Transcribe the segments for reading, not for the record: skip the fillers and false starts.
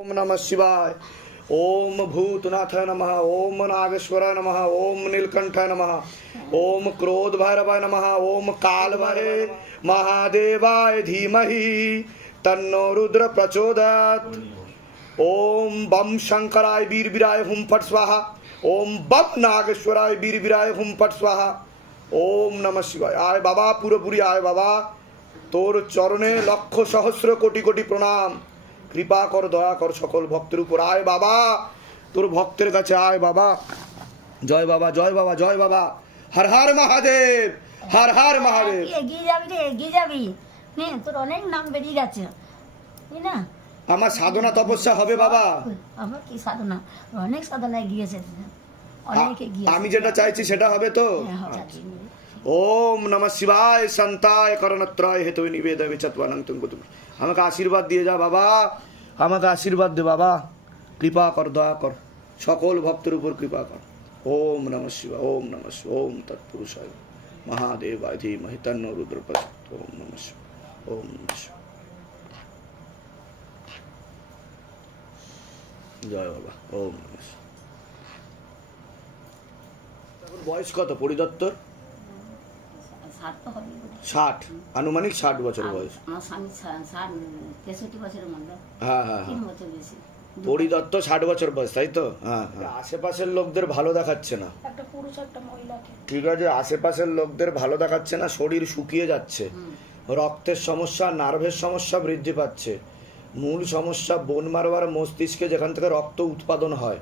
ओम नमः शिवाय। ओम भूतनाथ नमः। ओम नागेश्वर नमः। ओम नीलकंठ नमः। ओम क्रोध भैरवाय नमः। ओम काल भैरव महादेवाय धीमहि तन्नो रुद्र प्रचोदयात्। ओम बम शंकराय वीरवीराय हुम फट स्वाहा। ओम बम नागेश्वराय वीरवीराय हुम फट स्वाहा। ओम नमः शिवाय। आय बाबा पुरोपुरी आय बाबा, तोर चरणे लक्ष सहस्र कोटि कोटि प्रणाम। कृपा कर दया कर सकल भक्तेर ऊपर। आय बाबा तोर भक्तेर काछे आय बाबा। जय बाबा जय बाबा जय बाबा। हर हर महादेव हर हर महादेव। এগিয়ে যাবি রে, এগিয়ে যাবি। হ্যাঁ, তোর অনেক নাম বেরিয়ে গেছে, তাই না? আমার সাধনা তপস্যা হবে বাবা। আমার কি সাধনা, অনেক সাধনায় গিয়েছে, অনেক এগিয়ে। আমি যেটা চাইছি সেটা হবে তো। ओम नमः शिवाय। संताय करणत्रय हेतु निवेद विचत्वानं तुम गुतुम। আমাকে আশীর্বাদ দিয়ে যা বাবা, আমাকে আশীর্বাদ দে বাবা। কৃপা কর দয়া কর, সকল ভক্তের উপর কৃপা কর। ओम नमः शिवाय। ओम नमः शिवाय। ओम तत्पुरुषाय महादेवाय धीमहि तन्नो रुद्र प्रचोदयात्। ओम नमः शिवाय। ओम नमः शिवाय। জয় বাবা। ওম নমঃ শিবায়। বয়স কত পরিদত্তর? 60 আনুমানিক 60 বছর বয়স। আমার স্বামী 63 বছরের মধ্যে। হ্যাঁ হ্যাঁ 3 বছর বেশি। পরিদত্ত 60 বছর বয়স, তাই তো? হ্যাঁ হ্যাঁ। আশেপাশের লোকদের ভালো দেখাচ্ছে না, একটা পুরুষ একটা মহিলাকে। ঠিক আছে, আশেপাশের লোকদের ভালো দেখাচ্ছে না। শরীর শুকিয়ে যাচ্ছে, রক্তের সমস্যা, নার্ভের সমস্যা বৃদ্ধি পাচ্ছে। মূল সমস্যা বোন মারবার মস্তিষ্কে, যেখান থেকে রক্ত উৎপাদন হয়,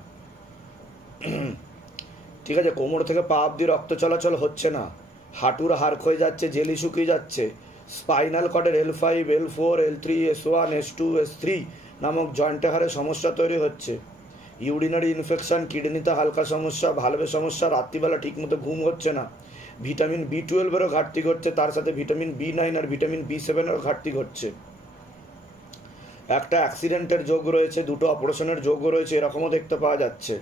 ঠিক আছে। কোমর থেকে পা অব্দি রক্ত চলাচল হচ্ছে না। হাঁটুর হাড় ক্ষয়ে যাচ্ছে, জেলি শুকিয়ে যাচ্ছে। Spinal কর্ডের L5, L4, L3, S1, S2, S3 নামক জয়েন্টে হাড়ে সমস্যা তৈরি হচ্ছে। ইউরিনারি ইনফেকশন, কিডনিতে হালকা সমস্যা, ভালভে সমস্যা, রাত্রিবেলা ঠিকমতো ঘুম হচ্ছে না। ভিটামিন B12 এরও ঘাটতি ঘটছে, তার সাথে ভিটামিন B9 আর ভিটামিন B7 এরও ঘাটতি ঘটছে। একটা অ্যাক্সিডেন্টের যোগ রয়েছে, দুটো অপারেশনের যোগ রয়েছে, এরকমও দেখতে পাওয়া যাচ্ছে।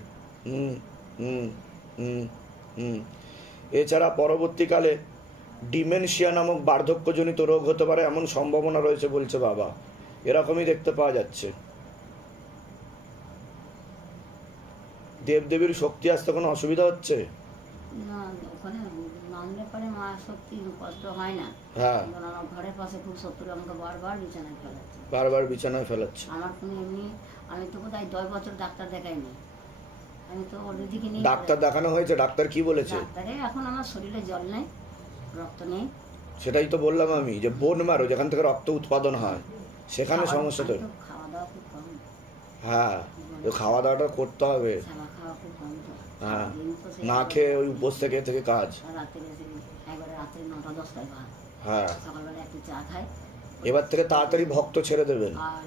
এছাড়া পরবর্তীকালে ডিমেনশিয়া নামক বার্ধক্যজনিত রোগ হতে পারে এমন সম্ভাবনা রয়েছে বলছে বাবা। এরকমই দেখতে পাওয়া যাচ্ছে। দেবদেবীর শক্তি আসতে কোনো অসুবিধা হচ্ছে না? ওখানে নামলে পরে মা শক্তি কষ্ট হয় না। হ্যাঁ, আমার ঘরের পাশে খুব শত্রু আমাকে বারবার বিছানায় ফেলাচ্ছে, বারবার বিছানায় ফেলাচ্ছে। আমার কোনো এমনি, আমি তো বোধহয় 10 বছর ডাক্তার দেখাইনি। আমি তো ওর দিকে নিয়ে ডাক্তার দেখানো হয়েছে, ডাক্তার কি বলেছে? ডাক্তারে এখন আমার শরীরে জল নেই, রক্ত নেই। সেটাই তো বললাম আমি, যে বোন মারো যেখান থেকে রক্ত উৎপাদন হয় সেখানে সমস্যা তো। খাওয়া দাওয়া খুব কম। হ্যাঁ, তো খাওয়া দাওয়াটা করতে হবে। খাওয়া খুব কম। হ্যাঁ, না খেয়ে ওই উপোস থেকে কাজ। রাতে একবারে রাতে 9টা-10টায় ভাত। হ্যাঁ, সকালবেলা একটু চা খাই। এবার থেকে তাড়াতাড়ি ভক্ত ছেড়ে দেবেন। আর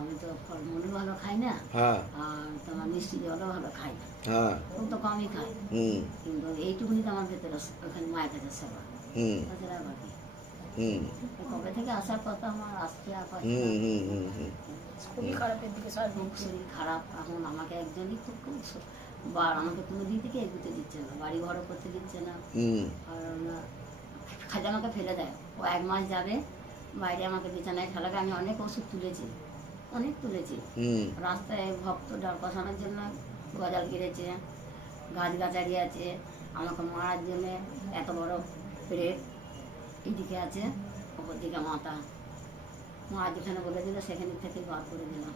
আমি তো ফলমূলও ভালো খাই না। হ্যাঁ, আর তোমার মিষ্টি জলও ভালো খাই না। হ্যাঁ, খুব তো কমই খাই। কিন্তু এইটুকুনি তো আমার ভেতরে ওখানে মায়ের কাছে সেবা। তাছাড়া বাকি কবে থেকে আসার কথা আমার আসতে খুবই খারাপের দিকে, শরীর খারাপ। এখন আমাকে একজনই খুব আমাকে কোনো দিক থেকে এগুতে দিচ্ছে না, বাড়ি ঘরও করতে দিচ্ছে না। আর খালি আমাকে ফেলে দেয়। ও 1 মাস যাবে বাইরে, আমাকে বিছানায় ফেলাবে। আমি অনেক ওষুধ তুলেছি, অনেক তুলেছি। রাস্তায় ভক্ত ডাল কষানোর জন্য গজাল কেড়েছে, গাছগাছালি আছে, আমাকে মারার জন্য এত বড় পেরেক এদিকে আছে, ওপর দিকে মাথা। মা যেখানে বলে দিল সেখান থেকে বার করে দিলাম,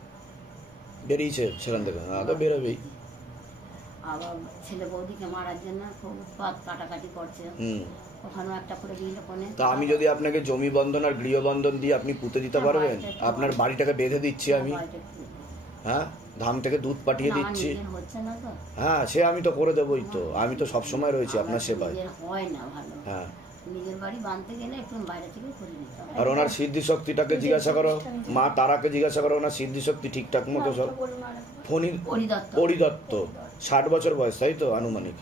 বেরিয়েছে সেখান থেকে। বেরোবেই। আবার ছেলে বৌদিকে মারার জন্য খুব উৎপাত, কাটাকাটি করছে। ওখানেও একটা করে দিল কোণে। তা আমি যদি আপনাকে জমি বন্ধন আর গৃহবন্ধন দিয়ে আপনি পুঁতে দিতে পারবেন? আপনার বাড়িটাকে বেঁধে দিচ্ছি আমি। হ্যাঁ, ধাম থেকে দুধ পাঠিয়ে দিচ্ছি। হ্যাঁ, সে আমি তো করে দেবই তো। আমি তো সবসময় রয়েছি আপনার সেবায়। হয় না ভালো। হ্যাঁ, নিজের বাড়ি বাঁধতে গেলে একটু বাইরে থেকে করে নিতে হবে। আর ওনার সিদ্ধি শক্তিটাকে জিজ্ঞাসা করো, মা তারাকে জিজ্ঞাসা করো, ওনার সিদ্ধি শক্তি ঠিকঠাক মতো সব। পরিদত্ত 60 বছর বয়স, তাই তো আনুমানিক?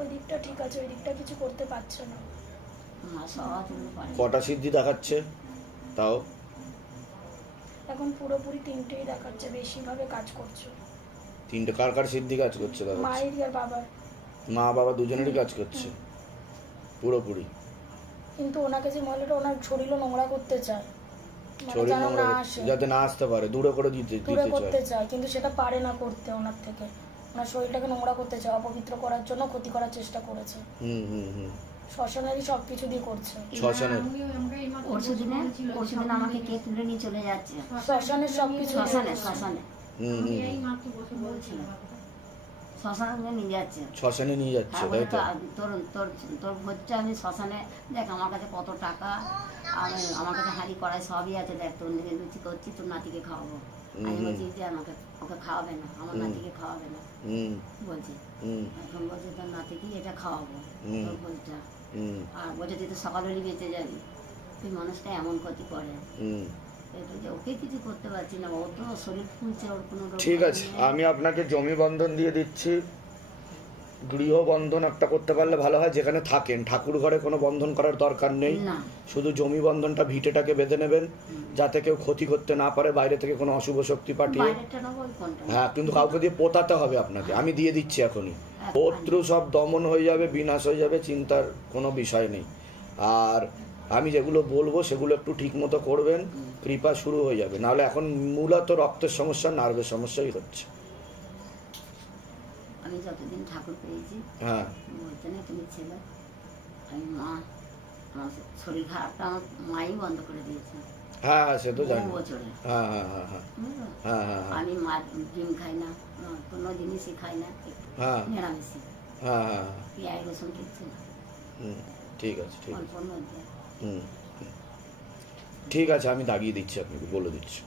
ওই দিকটা ঠিক আছে, ওই দিকটা কিছু করতে পারছে না। কটা সিদ্ধি দেখাচ্ছে তাও? এখন পুরোপুরি 3টেই দেখাচ্ছে, বেশিভাবে কাজ করছে। 3টে? কার কার সিদ্ধি কাজ করছে? মায়ের আর বাবার। মা বাবা দুজনেরই কাজ করছে পুরোপুরি। কিন্তু ওনাকে যে মহিলাটা ওনার শরীরও নোংরা করতে চায়, মানে শরীর যেন নোংরা না আসে, যাতে না আসতে পারে, দূরে করে দূরে দিতে করতে চায়। চায়, কিন্তু সেটা পারে না করতে। ওনার থেকে ওনার শরীরটাকে নোংরা করতে চায়, অপবিত্র করার জন্য ক্ষতি করার চেষ্টা করেছে। শ্মশানেরই সবকিছু দিয়ে করছে। শ্মশানের পরশুদিন আমাকে কে তুলে নিয়ে চলে যাচ্ছে শ্মশানের সবকিছু দিয়ে শ্মশানে করছে। শ্মশানে শ্মশানে নিয়ে যাচ্ছে। শ্মশানে নিয়ে যাচ্ছে, হ্যাঁ, তাই বলে তো? তোর তোর তোর হচ্ছে আমি শ্মশানে, দেখ আমার কাছে কত টাকা, আমার কাছে হাঁড়ি কড়াই সবই আছে, দেখ তোর নিজে লুচি করছি, তোর নাতিকে খাওয়াবো। আমি বলছি যে আমাকে ওকে খাওয়াবে না, আমার নাতিকে খাওয়াবে না বলছি। এখন বলছে তোর নাতিকে এটা খাওয়াবো, তোর বইটা। আর বলছে তুই তো সকাল হলে বেঁচে যাবি, তুই মানুষটা এমন ক্ষতি করে। এটা যে ওকে কিছু করতে পারছি না, ও তো শরীর ফুলছে, ওর কোনো রোগ ঠিক আছে, আমি আপনাকে জমি বন্ধন দিয়ে দিচ্ছি। গৃহ বন্ধন একটা করতে পারলে ভালো হয়, যেখানে থাকেন ঠাকুর ঘরে কোনো বন্ধন করার দরকার নেই, না। শুধু জমি বন্ধনটা ভিটেটাকে বেঁধে নেবেন, যাতে কেউ ক্ষতি করতে না পারে বাইরে থেকে কোনো অশুভ শক্তি পাঠিয়ে। বাইরেরটা নেবো, ওই কোনটা? হ্যাঁ, কিন্তু কাউকে দিয়ে পোতাতে হবে আপনাকে, আমি দিয়ে দিচ্ছি এখনই। শত্রু সব দমন হয়ে যাবে, বিনাশ হয়ে যাবে, চিন্তার কোনো বিষয় নেই। আর আমি যেগুলো বলবো সেগুলো একটু ঠিক মতো করবেন, কৃপা শুরু হয়ে যাবে। নাহলে এখন মূলত রক্তের সমস্যা, নার্ভের সমস্যাই হচ্ছে। আমি যতদিন ঠাকুর পেয়েছি, হ্যাঁ, বলতে না তুমি ছেলে, আমি মা, আমার শরীর খারাপটা আমার মাই বন্ধ করে দিয়েছে। হ্যাঁ, সে তো জানি। বছরে হ্যাঁ হ্যাঁ হ্যাঁ হ্যাঁ বুঝলো? হ্যাঁ হ্যাঁ হ্যাঁ আমি ডিম খাই না, কোনো জিনিসই খাই না, হ্যাঁ নিরামিষই, হ্যাঁ হ্যাঁ। পেঁয়াজ রসুন কিচ্ছু না, ঠিক আছে, ঠিক আছে। অল্পর মধ্যে। ঠিক আছে, আমি দাগিয়ে দিচ্ছি, আপনাকে বলে দিচ্ছি।